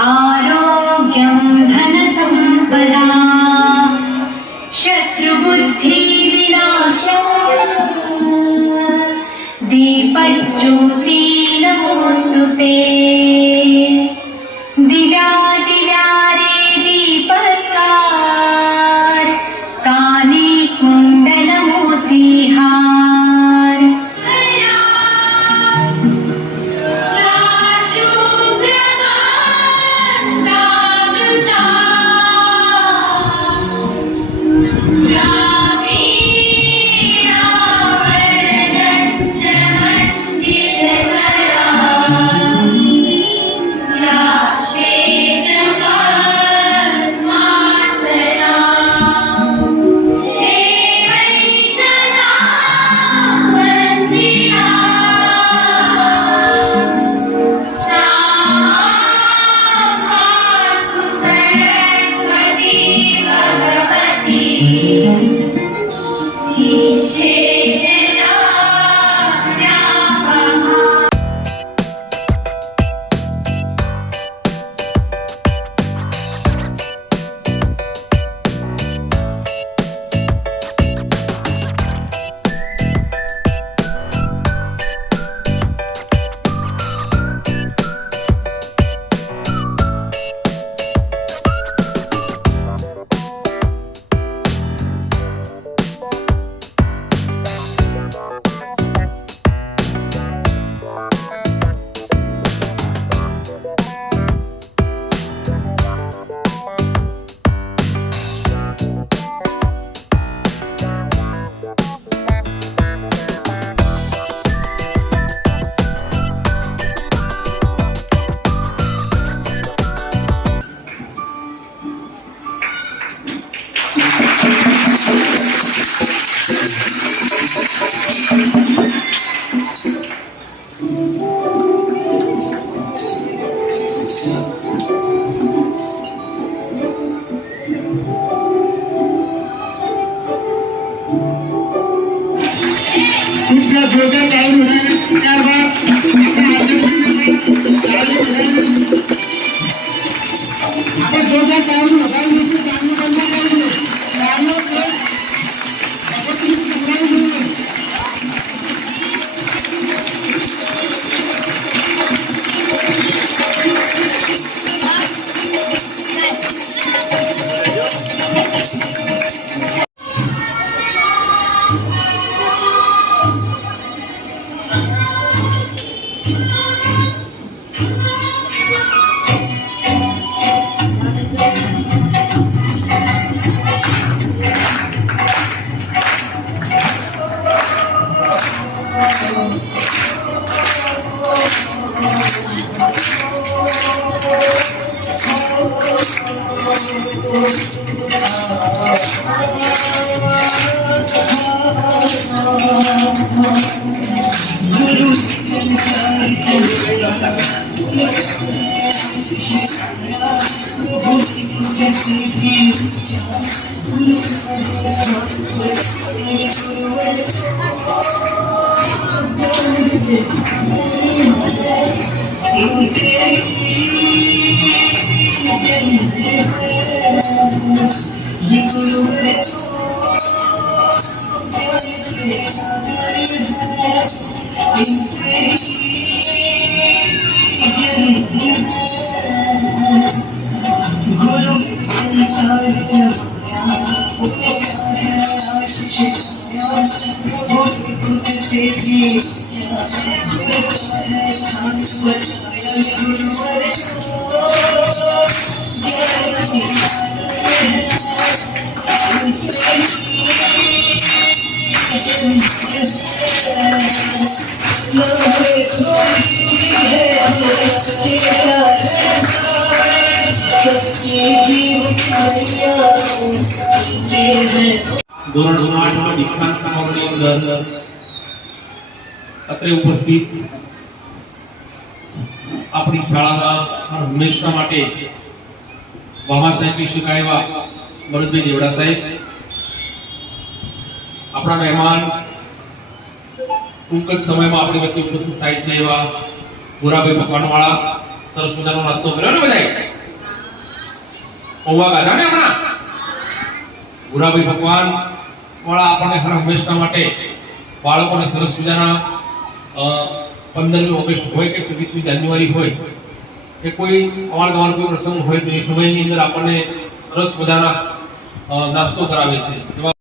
आरोग्यं धनसम्पदा शत्रुबुद्धिविनाशः दीपज्योति नमोस्तुते दिव्या दिव्या रे दीपकार काने कुंडल मोतीहार ધોરણ 8 માં દીક્ષાંત સમારોહની અંદર અત્રે ઉપસ્થિત આપણી શાળાના હંમેશા માટે વામા સાહેબની શીખાયેલા ભરતભાઈ દેવડા સાહેબ, આપણા મહેમાન ટૂંક જ સમયમાં આપણી વચ્ચે ઉપસ્થિત થાય છે એવા ભૂરાભાઈ મકવાણવાળા, સરસ મજાનો નાસ્તો કર્યો ને બધાએ? પૌવા ખાધા ને હમણાં? ગુરાભાઈ ભગવાન વાળા આપણને હર હંમેશા માટે બાળકોને સરસ મજાના 15મી ઓગસ્ટ હોય કે 26મી જાન્યુઆરી હોય કે કોઈ અવારનવાર કોઈ પ્રસંગ હોય તો એ સમયની અંદર આપણને સરસ મજાના નાસ્તો કરાવે છે. એવા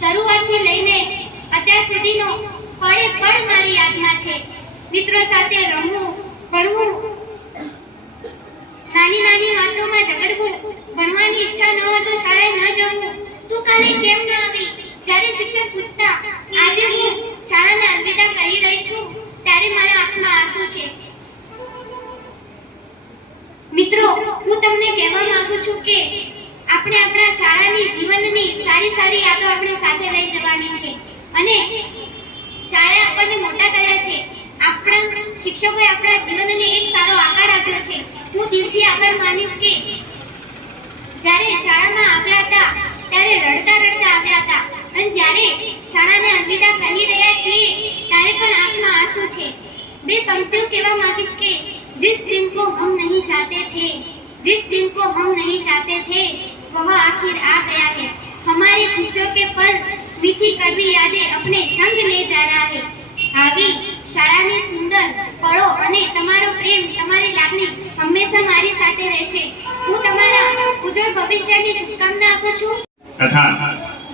શરૂઆતથી લઈને અત્યાર સુધીનો પળે પળ મારી યાદમાં છે. મિત્રો સાથે રમવું, ભણવું, નાની નાની વાતોમાં ઝઘડવું, ભણવાની ઈચ્છા ન હોય તો શાળાએ ન જવું, તું કાલે કેમ ન આવી, જ્યારે શિક્ષક પૂછતા આજે હું શાળાને અલવિદા કરી રહી છું ત્યારે મારા આંખમાં આંસુ છે. મિત્રો, હું તમને કહેવા માંગુ છું કે આપણે આપણા શાળાની જીવનની સારી સારી યાદો આપણે સાથે લઈ જવાની છે અને શાળાએ આપણને મોટા કર્યા છે. આપણા શિક્ષકોએ આપણા જીવનને એક સારો આકાર આપ્યો છે. હું દિલથી આભાર માનીશ કે જ્યારે શાળામાં આવ્યા હતા ત્યારે રડતા રડતા આવ્યા હતા અને જ્યારે શાળાને અલવિદા કહી રહ્યા છીએ ત્યારે પણ આંખમાં આંસુ છે. બે પંક્તિઓ કહેવા માંગીશ કે जिस दिन को हम नहीं चाहते थे, जिस दिन को हम नहीं चाहते थे, वह आखिर आ गया है. हमारी खुशियों के पल मीठी कड़वी यादें अपने संग ले जा रहा है. આવી શાળાની સુંદર પળો અને તમારો પ્રેમ, તમારી લાગણી હંમેશા મારી સાથે રહેશે. હું તમારા ઉજ્જવળ ભવિષ્યની શુભકામના આપું છું. તથા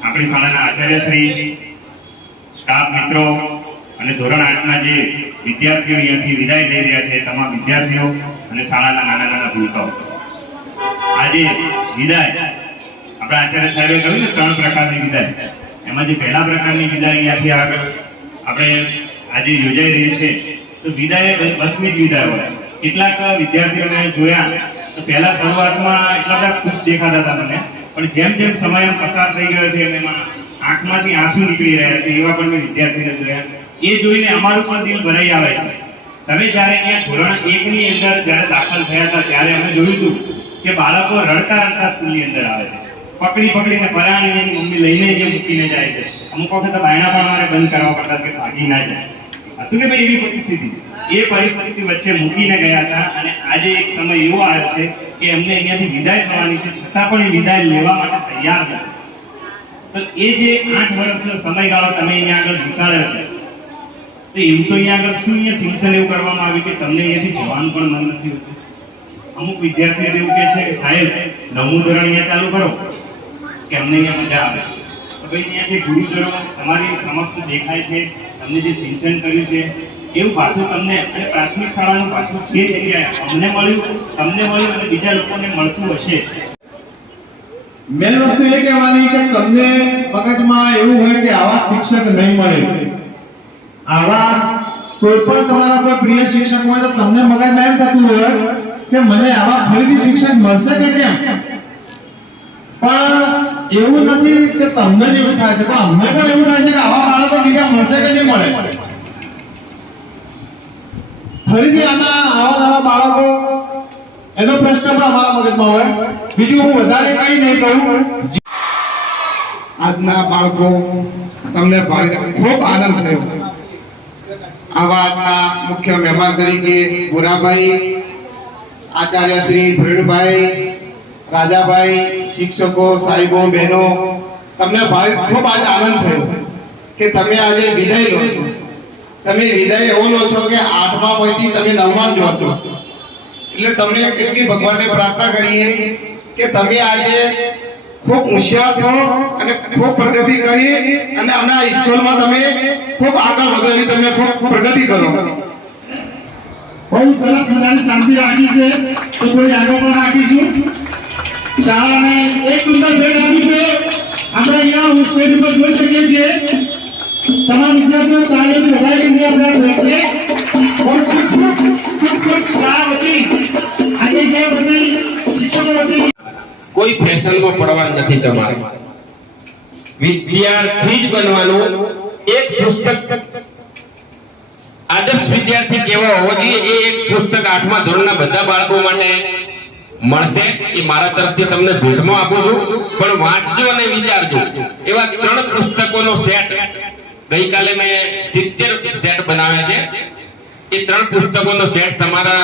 આપણી શાળાના આચાર્ય શ્રી, સ્ટાફ મિત્રો અને ધોરણ 8 ના જે વિદ્યાર્થીઓ અહીંયાથી વિદાય લઈ રહ્યા છે, તમામ વિદ્યાર્થીઓ અને શાળાના નાના નાના ભૂલકાઓ, આજે વિદાય આપણા આચાર્ય સાહેબે કહ્યું ને 3 પ્રકારની વિદાય. એમાં જે પહેલા પ્રકારની વિદાય અહીંયાથી આગળ આપણે આજે યોજાઈ રહી છે તો વિદાય 10મી જ વિદાય હોય. કેટલાક વિદ્યાર્થીઓને જોયા તો પહેલા શરૂઆતમાં એટલા બધા ખુશ દેખાતા હતા મને, પણ જેમ જેમ સમય પસાર થઈ ગયો છે એમાં આંખમાંથી આંસુ નીકળી રહ્યા છે એવા પણ મેં વિદ્યાર્થીને જોયા. એ જોઈને અમારું પણ દિલ ભરાઈ આવે છે. તમે જ્યારે અહીંયા ધોરણ 1 ની અંદર જ્યારે દાખલ થયા હતા ત્યારે અમે જોયું હતું કે બાળકો રડતા રડતા સ્કૂલની અંદર આવે છે, પકડી પકડીને પરાણીને મમ્મી લઈને જે મૂકીને જાય છે. અમુક વખત બાયણા પણ અમારે બંધ કરવા પડતા કે ભાગી ના જાય હતું કે ભાઈ એવી પરિસ્થિતિ. એ પરિસ્થિતિ વચ્ચે મૂકીને ગયા હતા અને આજે એક સમય એવો આવ્યો છે કે એમને અહીંયાથી વિદાય થવાની છે, છતાં પણ એ વિદાય લેવા માટે તૈયાર નથી. તો એ જે 8 વર્ષનો સમયગાળો તમે અહીંયા આગળ વિતાડ્યો છે તો એવું તો અહીંયા આગળ શું અહીંયા સિંચન એવું કરવામાં આવ્યું કે તમને અહીંયાથી જવાનું પણ મન નથી હોતું. અમુક વિદ્યાર્થીઓ એવું કહે છે કે સાહેબ 9મું ધોરણ અહીંયા ચાલુ કરો કે અમને અહીંયા મજા આવે. તો ભાઈ અહીંયા જે ગુરુજનો તમારી સમક્ષ દેખાય છે, તમને જે સિંચન કર્યું છે એવું પાછું તમને અને પ્રાથમિક શાળાનું પાછું જે જગ્યાએ અમને મળ્યું, તમને મળ્યું અને બીજા લોકોને મળતું હશે. મેન વસ્તુ એ કહેવાની કે તમને મગજમાં એવું હોય કે આવા શિક્ષક નહીં મળે, આવા કોઈ પણ તમારા પર પ્રિય શિક્ષક હોય તો તમને મગજમાં એમ થતું હોય કે મને આવા ફરીથી શિક્ષક મળશે કે કેમ, પણ એવું નથી કે તમને જ એવું થાય છે, પણ અમને પણ એવું થાય છે કે આવા બાળકો બીજા મળશે કે નહીં મળે. ફરીથી આવા બાળકો એનો પ્રશ્ન પણ અમારા મગજમાં હોય. બીજું હું વધારે કંઈ નહીં કહું. આજના બાળકો તમને ખૂબ આનંદ થયો. આવા આજના મુખ્ય મહેમાન તરીકે ભુરાભાઈ, આચાર્ય શ્રી ભીડભાઈ, રાજાભાઈ, શિક્ષકો, સાહેબો, બહેનો, તમને ખૂબ આજે આનંદ થયો કે તમે આજે વિદાય લો છો. તમે વિદાય એવો લો છો કે 8મા માંથી તમે 9મા જો છો. એટલે તમને કેટલી ભગવાનને પ્રાર્થના કરીએ કે તમે આજે ખૂબ હોશિયાર થો અને ખૂબ પ્રગતિ કરી અને હમણાં સ્કૂલમાં તમે ખૂબ આગળ વધો એવી તમને ખૂબ પ્રગતિ કરો. બહુ સરસ મજાની શાંતિ રાખી છે તો થોડી આગળ પણ રાખીશું. શાળાને એક સુંદર ભેટ આપી છે. આપણે અહીંયા સ્ટેજ ઉપર જોઈ શકીએ છીએ તમામ વિદ્યાર્થીઓ તાળીઓથી વધાવી દીધી આપણા ભેટને. ખૂબ શાળા વતી આજે જે બધી શિક્ષકો વતી કોઈ ફેશનમાં પડવાનું નથી. તમારે વિદ્યાર્થી જ બનવાનું. એક પુસ્તક આદર્શ વિદ્યાર્થી કેવો હોવો જોઈએ એ એક પુસ્તક 8મા ધોરણના બધા બાળકો માટે મળશે. એ મારા તરફથી તમને ભેટમાં આપું છું, પણ વાંચજો અને વિચારજો. એવા 3 પુસ્તકોનો સેટ ગઈકાલે મેં 70 સેટ બનાવ્યા છે. એ 3 પુસ્તકોનો સેટ તમારા